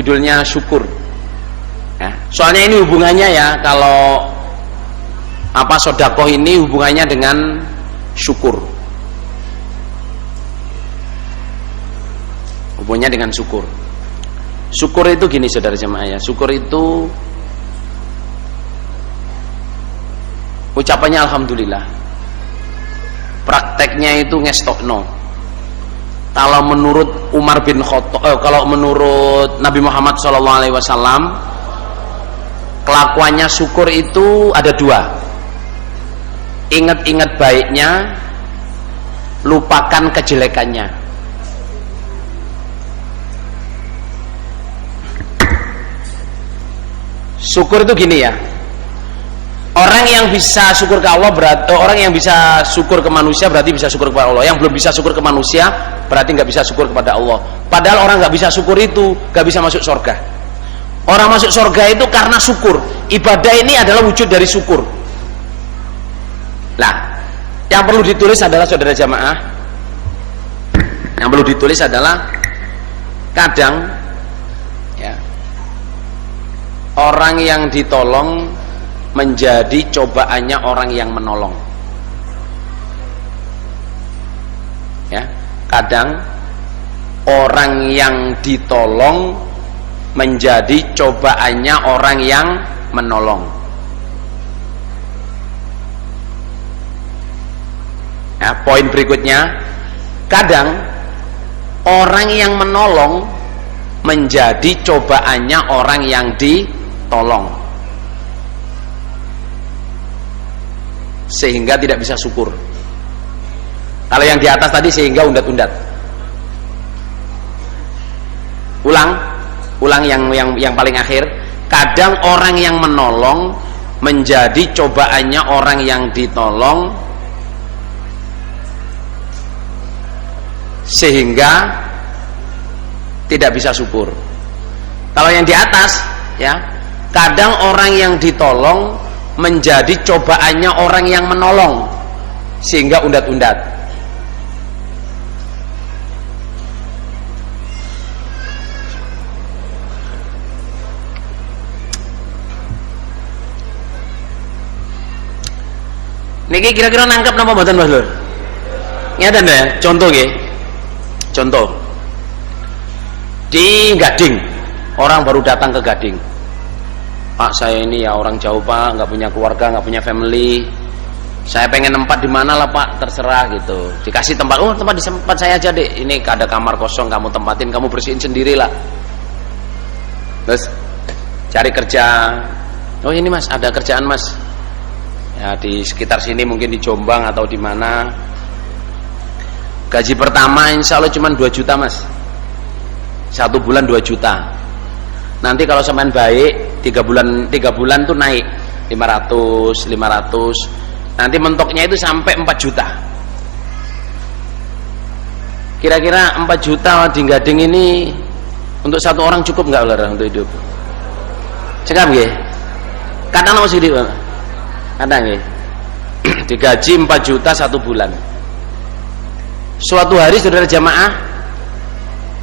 judulnya syukur ya. Soalnya ini hubungannya ya, kalau sedekah ini hubungannya dengan syukur, hubungannya dengan syukur. Syukur itu gini saudara jemaah ya, syukur itu ucapannya alhamdulillah, prakteknya itu ngestokno. Kalau menurut Umar bin Khattab, kalau menurut Nabi Muhammad SAW, kelakuannya syukur itu ada dua: ingat-ingat baiknya, lupakan kejelekannya. Syukur itu gini ya, orang yang bisa syukur ke Allah berarti orang yang bisa syukur ke manusia berarti bisa syukur kepada Allah. Yang belum bisa syukur ke manusia berarti nggak bisa syukur kepada Allah. Padahal orang nggak bisa syukur itu nggak bisa masuk surga. Orang masuk surga itu karena syukur. Ibadah ini adalah wujud dari syukur. Nah, yang perlu ditulis adalah saudara jamaah, yang perlu ditulis adalah kadang ya, orang yang ditolong menjadi cobaannya orang yang menolong. Ya, kadang orang yang ditolong menjadi cobaannya orang yang menolong. Ya, poin berikutnya, kadang orang yang menolong menjadi cobaannya orang yang ditolong, sehingga tidak bisa syukur. Kalau yang di atas tadi sehingga undat-undat. Ulang yang paling akhir. Kadang orang yang menolong menjadi cobaannya orang yang ditolong, sehingga tidak bisa syukur. Kalau yang di atas ya, kadang orang yang ditolong menjadi cobaannya orang yang menolong, sehingga undat-undat. Niki kira-kira nangkep napa mboten Mas Lur? Ngeten ya, contoh nggih. Contoh. Di Gading, orang baru datang ke Gading. Pak, saya ini ya orang jauh Pak, nggak punya keluarga, nggak punya family. Saya pengen tempat di mana lah Pak, terserah gitu. Dikasih tempat, oh tempat di tempat saya aja deh. Ini ada kamar kosong, kamu tempatin, kamu bersihin sendirilah. Terus cari kerja. Oh ini Mas, ada kerjaan Mas. Ya di sekitar sini mungkin di Jombang atau di mana. Gaji pertama insya Allah cuma 2 juta Mas. 1 bulan 2 juta. Nanti kalau semakin baik 3 bulan tuh naik 500. Nanti mentoknya itu sampai 4 juta. Kira-kira 4 juta di Gading ini untuk satu orang cukup nggak Ular untuk hidup? Cekap nggih? Kadang apa sih Pak? Kadang nggih. Digaji 4 juta 1 bulan. Suatu hari saudara jamaah,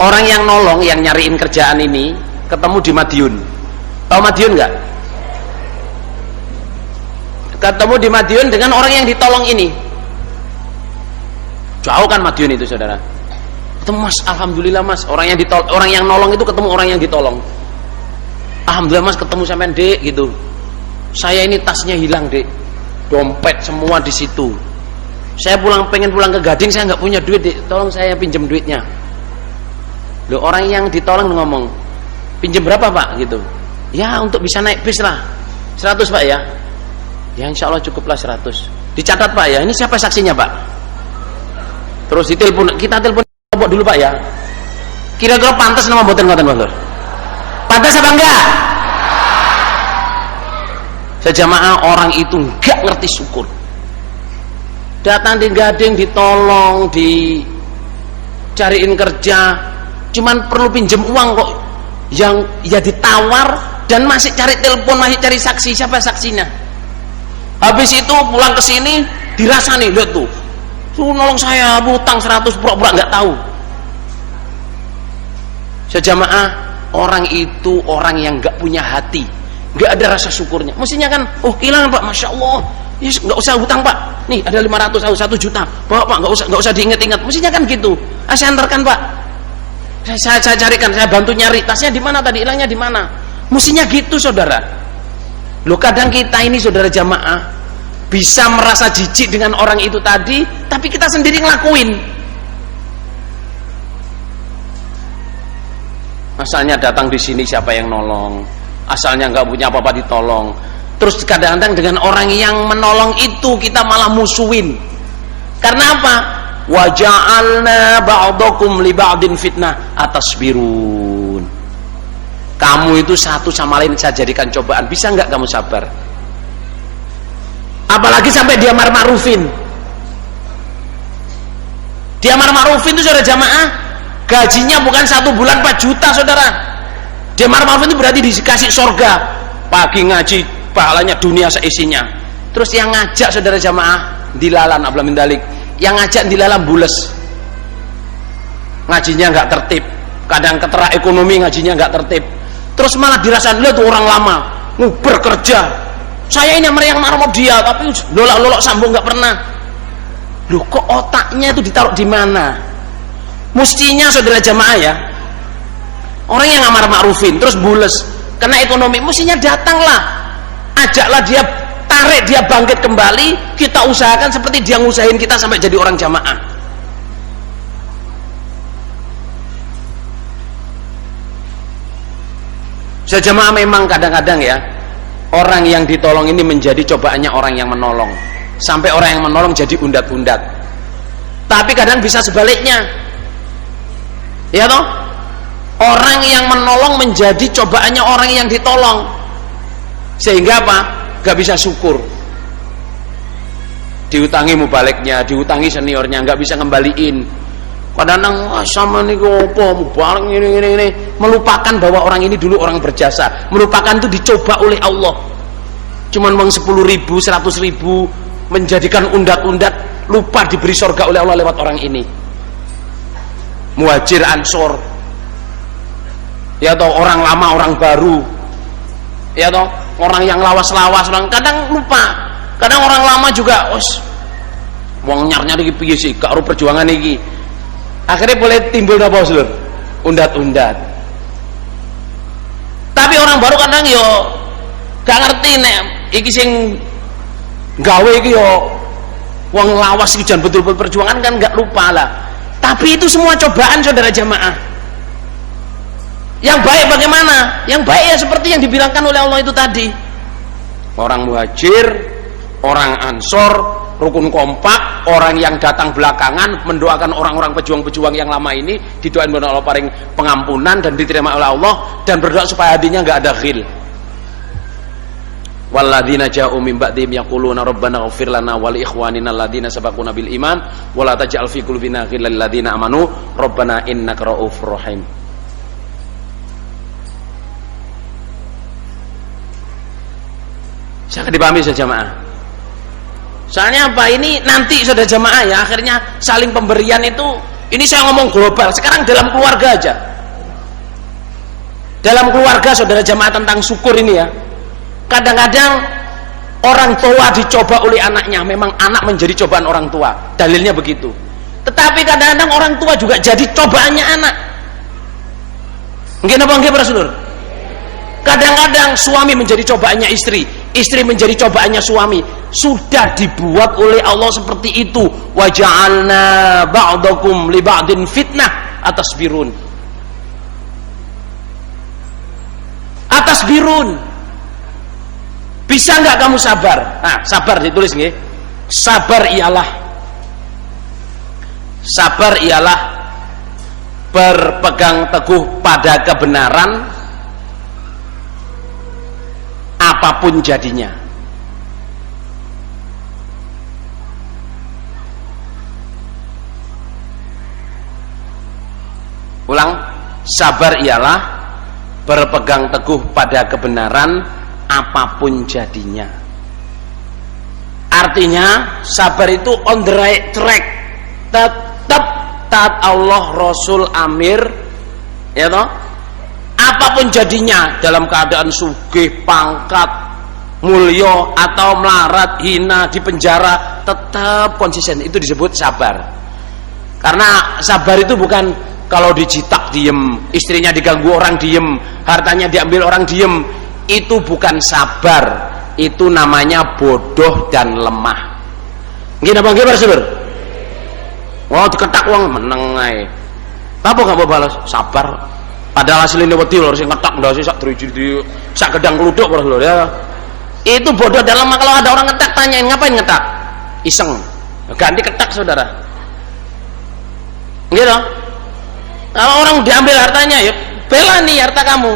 orang yang nolong, yang nyariin kerjaan ini ketemu di Madiun. Tahu Madiun nggak? Ketemu di Madiun dengan orang yang ditolong ini. Jauh kan Madiun itu saudara. Ketemu Mas, alhamdulillah Mas, orang yang nolong itu ketemu orang yang ditolong. Alhamdulillah Mas, ketemu sampean Dek gitu. Saya ini tasnya hilang Dek, dompet semua di situ. Saya pengen pulang ke Gading, saya nggak punya duit Dek, tolong saya pinjam duitnya. Loh, orang yang ditolong ngomong, pinjam berapa Pak gitu? Ya untuk bisa naik bis lah, 100 Pak ya. Ya insya Allah cukuplah 100. Dicatat Pak ya, ini siapa saksinya Pak? Terus kita telepon dulu Pak ya. Kira-kira pantas nama mboten ngoten Bang Lur? Pantas apa enggak? Sejamaah orang itu enggak ngerti syukur. Datang di Gading ditolong, dicariin kerja, cuman perlu pinjem uang kok, yang ya ditawar dan masih cari telepon, masih cari saksi. Siapa saksinya? Habis itu pulang ke sini dirasani, lihat tuh, nolong saya hutang 100, pura-pura nggak tahu. Sejamaah orang itu orang yang nggak punya hati, nggak ada rasa syukurnya. Mestinya kan, oh kehilangan Pak, Masya Allah, yes, nggak usah hutang Pak, nih ada 500, 1 juta, bawa Pak, nggak usah diingat-ingat. Mestinya kan gitu. Saya antarkan Pak, saya carikan, saya bantu nyari tasnya di mana tadi, hilangnya di mana. Mestinya gitu saudara. Loh kadang kita ini saudara jamaah bisa merasa jijik dengan orang itu tadi, tapi kita sendiri ngelakuin. Asalnya datang di sini siapa yang nolong, asalnya nggak punya apa-apa ditolong. Terus kadang-kadang dengan orang yang menolong itu kita malah musuhin. Karena apa? Wa ja'alna ba'dakum li ba'din fitnah atasbirun. Kamu itu satu sama lain saya jadikan cobaan. Bisa nggak kamu sabar? Apalagi sampai dia maruf-marufin. Dia maruf-marufin itu saudara jamaah, gajinya bukan 1 bulan 4 juta saudara. Dia maruf-marufin itu berarti dikasih surga. Pagi ngaji, pahalanya dunia seisinya. Terus yang ngajak saudara jamaah dilalan abla min dalik. Yang ngajak dilalan bules. Ngajinya nggak tertib. Kadang ketera ekonomi ngajinya nggak tertib. Terus malah dirasain, lihat tuh orang lama nguber kerja, saya ini yang marah mau dia, tapi lolok-lolok sambung nggak pernah. Loh kok otaknya itu ditaruh di mana? Mestinya saudara jamaah ya, orang yang ngamar ma'rufin terus bules kena ekonomi, mestinya datanglah, ajaklah dia, tarik dia bangkit kembali, kita usahakan seperti dia ngusahain kita sampai jadi orang jamaah. Sejamaah memang kadang-kadang ya, orang yang ditolong ini menjadi cobaannya orang yang menolong, sampai orang yang menolong jadi undat-undat. Tapi kadang bisa sebaliknya, ya toh, orang yang menolong menjadi cobaannya orang yang ditolong, sehingga apa? Gak bisa syukur. Diutangi mubaliknya, diutangi seniornya, gak bisa ngembaliin. Kadang-kadang sama nih apa mubarak ini, melupakan bahwa orang ini dulu orang berjasa, melupakan itu dicoba oleh Allah. Cuman uang 10.000, 100.000 menjadikan undat-undat, lupa diberi surga oleh Allah lewat orang ini. Muhajir Ansor, ya toh, orang lama orang baru, ya toh, orang yang lawas-lawas, orang kadang lupa. Kadang orang lama juga, wong nyar-nyar iki piye sih, gak ero perjuangan iki. Akhirnya boleh timbul apa Saudara? Undat-undat. Tapi orang baru kadang yo gak ngerti nek iki sing gawe iki yo wong lawas iki jan betul-betul perjuangan kan, gak lupa lah. Tapi itu semua cobaan saudara jamaah. Yang baik bagaimana? Yang baik ya seperti yang dibilangkan oleh Allah itu tadi. Orang muhajir, orang ansor, rukun kompak, orang yang datang belakangan mendoakan orang-orang pejuang-pejuang yang lama ini, didoain oleh Allah paling pengampunan dan diterima oleh Allah, dan berdoa supaya hatinya nggak ada ghil. Walladzina ja'u min ba'dihim yaquluna rabbana ighfir lana wa li ikhwanina alladzina sabaquna bil iman wa la taj'al fi qulubina ghillan lil ladzina amanu rabbana innaka ra'ufur rahim. Saya dipahami saja jamaah. Soalnya apa, ini nanti saudara jamaah ya, akhirnya saling pemberian itu, ini saya ngomong global, sekarang dalam keluarga aja. Dalam keluarga saudara jamaah tentang syukur ini ya, kadang-kadang orang tua dicoba oleh anaknya, memang anak menjadi cobaan orang tua, dalilnya begitu. Tetapi kadang-kadang orang tua juga jadi cobaannya anak. Mungkin apa enggak para saudara? Kadang-kadang suami menjadi cobaannya istri, istri menjadi cobaannya suami. Sudah dibuat oleh Allah seperti itu. Wa ja'alna ba'dakum li ba'din fitnah atasbirun. Atasbirun. Bisa nggak kamu sabar? Nah, sabar ditulis nggih. Sabar ialah berpegang teguh pada kebenaran apapun jadinya. Ulang, sabar ialah berpegang teguh pada kebenaran apapun jadinya. Artinya sabar itu on the right track, tetap taat Allah, Rasul, Amir, ya toh, apapun jadinya, dalam keadaan sugih, pangkat, mulya atau melarat, hina, di penjara, tetap konsisten. Itu disebut sabar. Karena sabar itu bukan kalau dijitak diem, istrinya diganggu orang diem, hartanya diambil orang diem. Itu bukan sabar, itu namanya bodoh dan lemah. Nggih napa nggih Para Sedulur? Wah diketak wong meneng ae. Apa gak mau balas? Sabar. Padahal asline wedi lho sing ngetak ndase sak driji sak gedang kluduk Para Sedulur ya. Itu bodoh dan lemah. Kalau ada orang ngetak tanyain ngapain ngetak? Iseng. Ganti ketak saudara. Gitu. Kalau orang diambil hartanya ya bela nih harta kamu.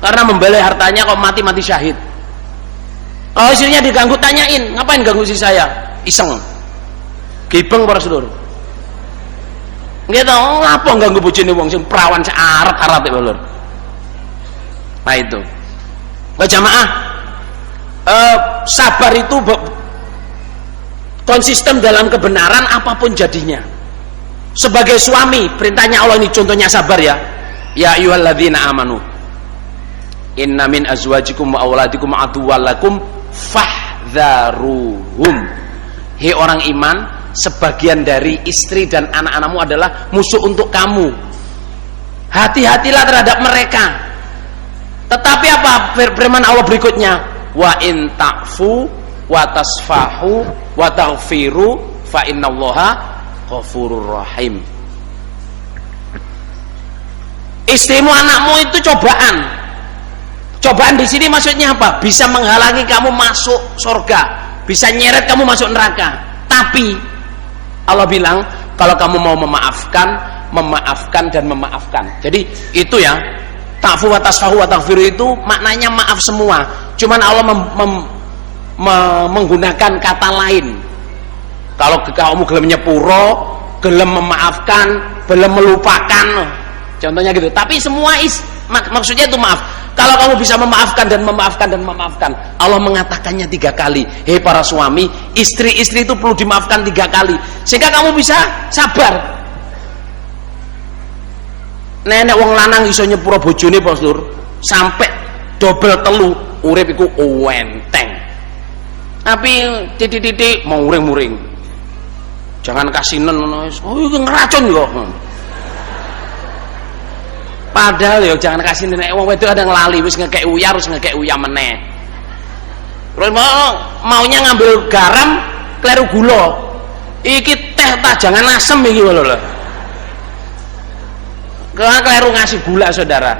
Karena membela hartanya kok mati-mati syahid. Oh istrinya diganggu tanyain, ngapain ganggu istri saya? Iseng. Gibeng Para Sedulur. Gitu, ngapa ganggu bojone wong sing perawan searat-arat ya Lur. Nah itu. Jamaah, sabar itu konsisten dalam kebenaran apapun jadinya. Sebagai suami, perintahnya Allah ini contohnya sabar ya. Ya ayyuhalladzina amanu. Inna min azwajikum wa auladikum aduwwal lakum fahdharuhum. Hei orang iman, sebagian dari istri dan anak-anakmu adalah musuh untuk kamu. Hati-hatilah terhadap mereka. Tetapi apa firman Allah berikutnya? Wa in ta'fu wa tasfahu wa taghfiru fa innallaha ghafurur rahim. Istrimu, anakmu itu cobaan. Cobaan di sini maksudnya apa? Bisa menghalangi kamu masuk surga, bisa nyeret kamu masuk neraka. Tapi Allah bilang kalau kamu mau memaafkan, memaafkan dan memaafkan. Jadi itu ya, ta'fu wa tasfahu wa taghfiru itu maknanya maaf semua. Cuman Allah menggunakan kata lain. Kalau kamu gelem nyepuro, gelem memaafkan, gelem melupakan, contohnya gitu. Tapi semua maksudnya itu maaf. Kalau kamu bisa memaafkan dan memaafkan dan memaafkan, Allah mengatakannya 3 kali. Hei para suami, istri-istri itu perlu dimaafkan 3 kali sehingga kamu bisa sabar. Nenek wong lanang iso nyepuro bojone Postur sampai double telu urip iku enteng. Tapi titik-titik mau muring-muring. Jangan kasinen ngono wis. Oh iki ngeracun kok. Padahal ya jangan kasih nenek wong wedok ada ngelali wis ngekek uyar wis ngekek uyah meneh. Terus maunya ngambil garam kleru gula. Iki teh ta jangan asem iki lho. Kalau kleru ngasih gula saudara.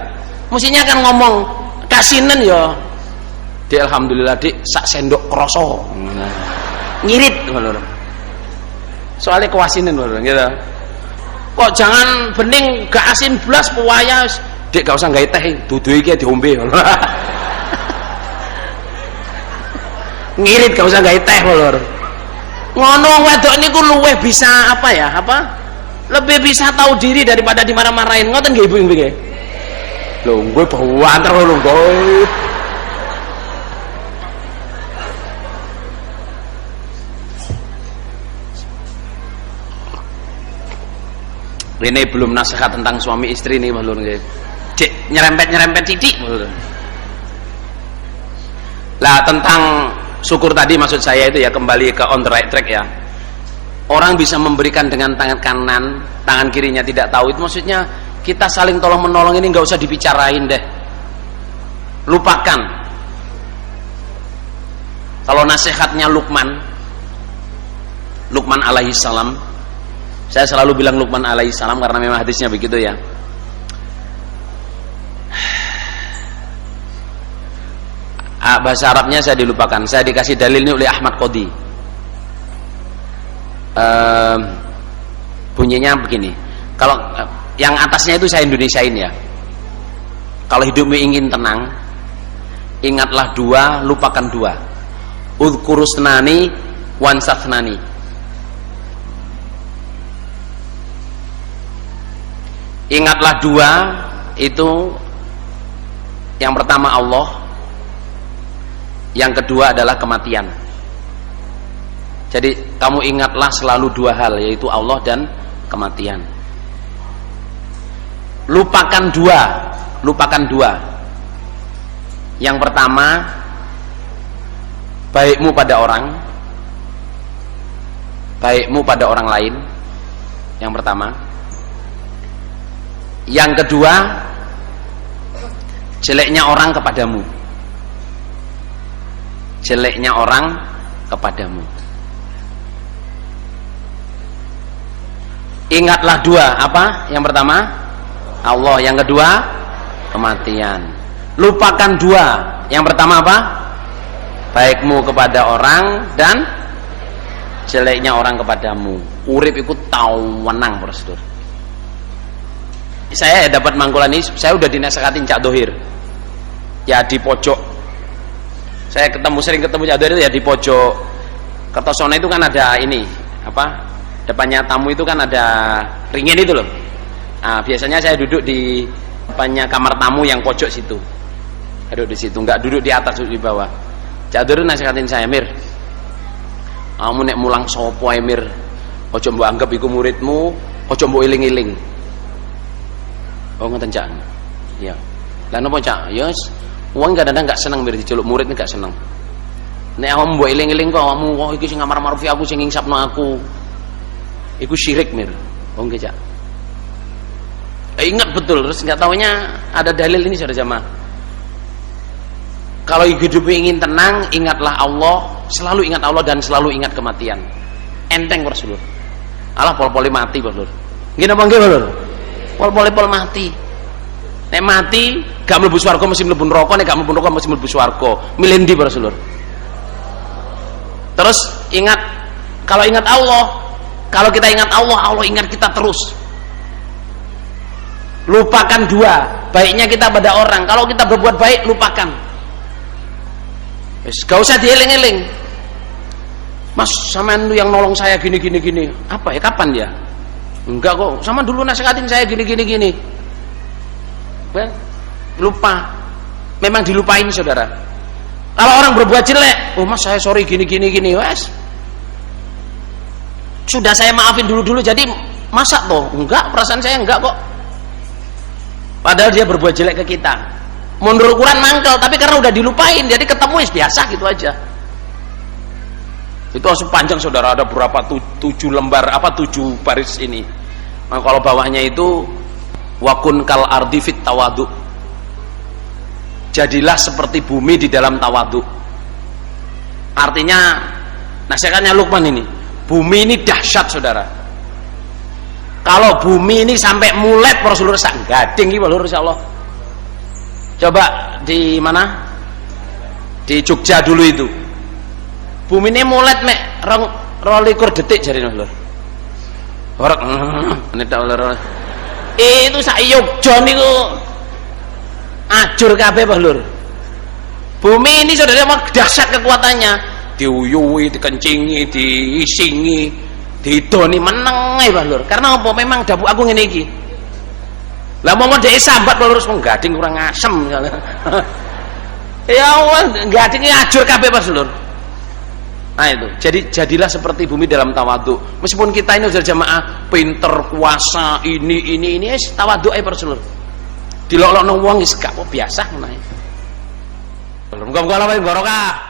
Mestinya kan ngomong kasinen ya. Dik alhamdulillah Dik sak sendok kroso. Ngirit lho. Soalnya kuasinen lho gitu. Kok jangan bening gak asin blas pewaya Dik gak usah gawe teh dudu iki diombe. Ngirit gak usah gawe teh lho. Ngono wedok niku luweh bisa apa ya? Apa? Lebih bisa tahu diri daripada dimarah-marahin. Ngoten nggih Ibu nggih. Lho, gue bawanter lho gue. Ini belum nasihat tentang suami istri nih Mas Lur nggih. Cek nyerempet-nyerempet titik. Lah tentang syukur tadi maksud saya itu ya kembali ke on the right track ya. Orang bisa memberikan dengan tangan kanan, tangan kirinya tidak tahu, itu maksudnya kita saling tolong menolong ini nggak usah dibicarain deh. Lupakan. Kalau nasihatnya Luqman alaihi salam, saya selalu bilang Luqman alaihi salam karena memang hadisnya begitu ya. Bahasa Arabnya saya dilupakan. Saya dikasih dalil ini oleh Ahmad Qodi. Bunyinya begini. Kalau yang atasnya itu saya Indonesiain ya. Kalau hidupmu ingin tenang, ingatlah 2, lupakan 2. Udhkurusnani wansathnani. Ingatlah 2 itu, yang pertama Allah, yang kedua adalah kematian. Jadi kamu ingatlah selalu 2 hal, yaitu Allah dan kematian. Lupakan 2, lupakan dua. Yang pertama, baikmu pada orang, baikmu pada orang lain. Yang pertama. Yang kedua, jeleknya orang kepadamu. Jeleknya orang kepadamu. Ingatlah dua, apa? Yang pertama Allah, yang kedua kematian. Lupakan dua. Yang pertama apa? Baikmu kepada orang dan jeleknya orang kepadamu. Urip ikut tau wenang, Bro. Saya dapat mangkulan ini, saya udah dinasehati Cak Dohir. Ya di pojok. Saya sering ketemu Cak Dohir itu ya di pojok Kertosono itu kan ada ini, apa? Depannya tamu itu kan ada ringin itu loh. Nah, biasanya saya duduk di depannya kamar tamu yang pojok situ. Duduk di situ, nggak duduk di atas, duduk di bawah. Cak Dohir nasihatin saya, Mir, kamu nek mulang sopo ae, Mir, ojo mbok anggap iku muridmu, ojo mbok iling-iling. Oh ngoten Cak. Iya. Lah napa Cak? Ya wong kadang-kadang enggak seneng Mir diceluk murid, enggak seneng. Nek awakmu mbok iling-iling kok awakmu, wah iki sing ngamar marufi aku, sing ngingsapno aku. Iku syirik, Mir. Oh nggih Cak. Ingat betul, terus enggak taunya ada dalil ini saudara jamaah. Kalau hidup ingin tenang, ingatlah Allah, selalu ingat Allah dan selalu ingat kematian. Enteng Rasulullah. Allah pol-poli mati, Bro. Nggih napa nggih, Bro? Pol-pol mati. Nek mati gak mlebu swarga mesti mlebu neraka, nek gak mlebu neraka mesti mlebu swarga. Milih ndi Rasulullah? Terus ingat, kalau ingat Allah, kalau kita ingat Allah, Allah ingat kita terus. Lupakan dua, baiknya kita pada orang. Kalau kita berbuat baik, lupakan. Gak usah dieling-eling. Mas, sampean yang nolong saya gini. Apa ya, kapan ya? Enggak kok, sama dulu nasihatin saya gini. Lupa. Memang dilupain saudara. Kalau orang berbuat jelek, oh mas saya sorry gini, wes. Sudah saya maafin dulu, jadi masa toh? Enggak, perasaan saya enggak kok. Padahal dia berbuat jelek ke kita. Menurut ukuran mangkel, tapi karena udah dilupain, jadi ketemu biasa gitu aja. Itu harus panjang saudara, ada berapa 7 lembar, 7 baris ini. Nah, kalau bawahnya itu wakun kal ardi fit tawadu. Jadilah seperti bumi di dalam tawadu. Artinya nasihatnya Luqman ini, bumi ini dahsyat saudara. Kalau bumi ini sampai mulet Rasulullah sak gading iki lho insyaallah. Coba di mana? Di Jogja dulu itu. Bumi ini mulet mek 22 detik jarine lho. Horek itu sak Yogja niku ajur kabeh Lur. Bumi ini saudara mau dahsyat kekuatannya, diuyuhi, dikencingi, diisingi, didoni meneng ae Lur. Karena apa? Memang dapuk aku ngene iki. Lah mau dhek sambat lurus menggading kurang asem misalnya. Ya Allah, gading ajur kabeh Mas Lur. Nah itu, jadilah seperti bumi dalam tawadhu. Meskipun kita ini udah jamaah pinter, kuasa, ini tawadhu ae Rasulullah. Dilok-lokno wong wis gak biasa ngono ae. Muga-muga Allah barokah.